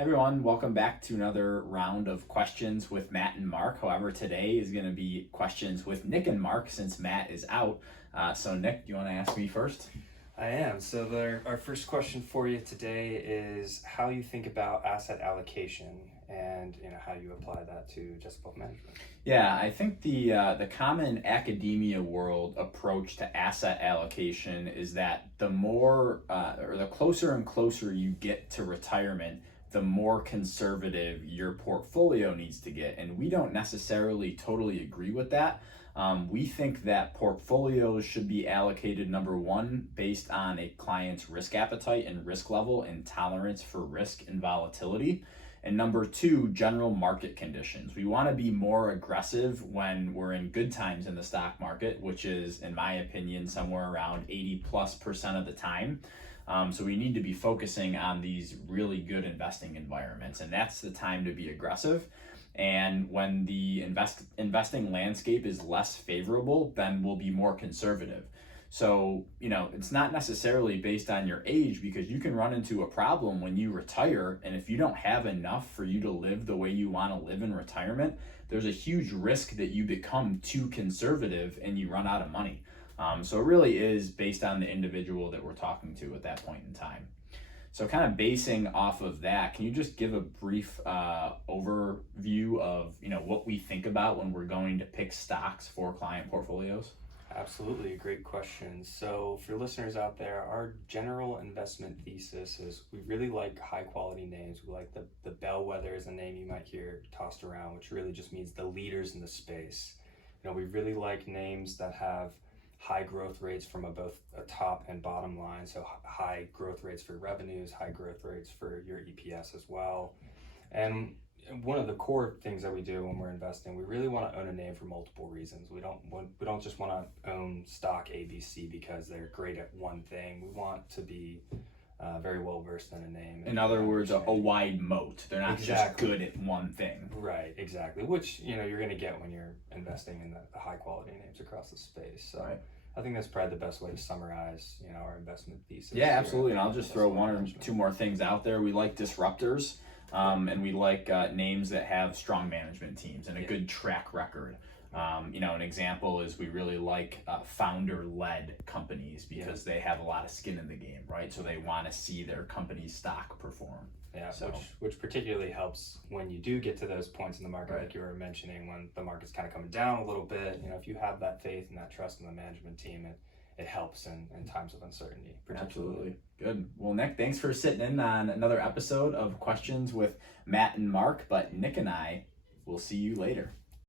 Everyone, welcome back to another round of questions with Matt and Mark. However, today is going to be questions with Nick and Mark since Matt is out. So Nick, do you want to ask me first? I am. So our first question for you today is how you think about asset allocation and how you apply that to just wealth management. Yeah, I think the common academia world approach to asset allocation is that the more or the closer and closer you get to retirement, the more conservative your portfolio needs to get. And we don't necessarily totally agree with that. We think that portfolios should be allocated, number one, based on a client's risk appetite and risk level and tolerance for risk and volatility. And number two, general market conditions. We want to be more aggressive when we're in good times in the stock market, which is, in my opinion, somewhere around 80+% of the time. So we need to be focusing on these really good investing environments, and that's the time to be aggressive. And when the investing landscape is less favorable, then we'll be more conservative. So, it's not necessarily based on your age, because you can run into a problem when you retire. And if you don't have enough for you to live the way you want to live in retirement, there's a huge risk that you become too conservative and you run out of money. So it really is based on the individual that we're talking to at that point in time. So kind of basing off of that, can you just give a brief overview of what we think about when we're going to pick stocks for client portfolios? Absolutely, a great question. So for listeners out there, our general investment thesis is we really like high quality names. We like the bellwether is a name you might hear tossed around, which really just means the leaders in the space. We really like names that have high growth rates from both a top and bottom line. So high growth rates for revenues, high growth rates for your EPS as well. And one of the core things that we do when we're investing, we really want to own a name for multiple reasons. We don't just want to own stock ABC because they're great at one thing. We want to be very well versed in a name. In other words, a wide moat. They're not just good at one thing. Right, exactly. Which you're going to get when you're investing in the high quality names across the space. So right. I think that's probably the best way to summarize our investment thesis. Yeah, absolutely. And I'll just throw one or two more things out there. We like disruptors, and we like names that have strong management teams and a good track record. An example is we really like founder-led companies because they have a lot of skin in the game, right? So they want to see their company's stock perform. Yeah, so, which particularly helps when you do get to those points in the market, right, like you were mentioning, when the market's kind of coming down a little bit. If you have that faith and that trust in the management team, it helps in times of uncertainty. Absolutely. Good. Well, Nick, thanks for sitting in on another episode of Questions with Matt and Mark, but Nick and I will see you later.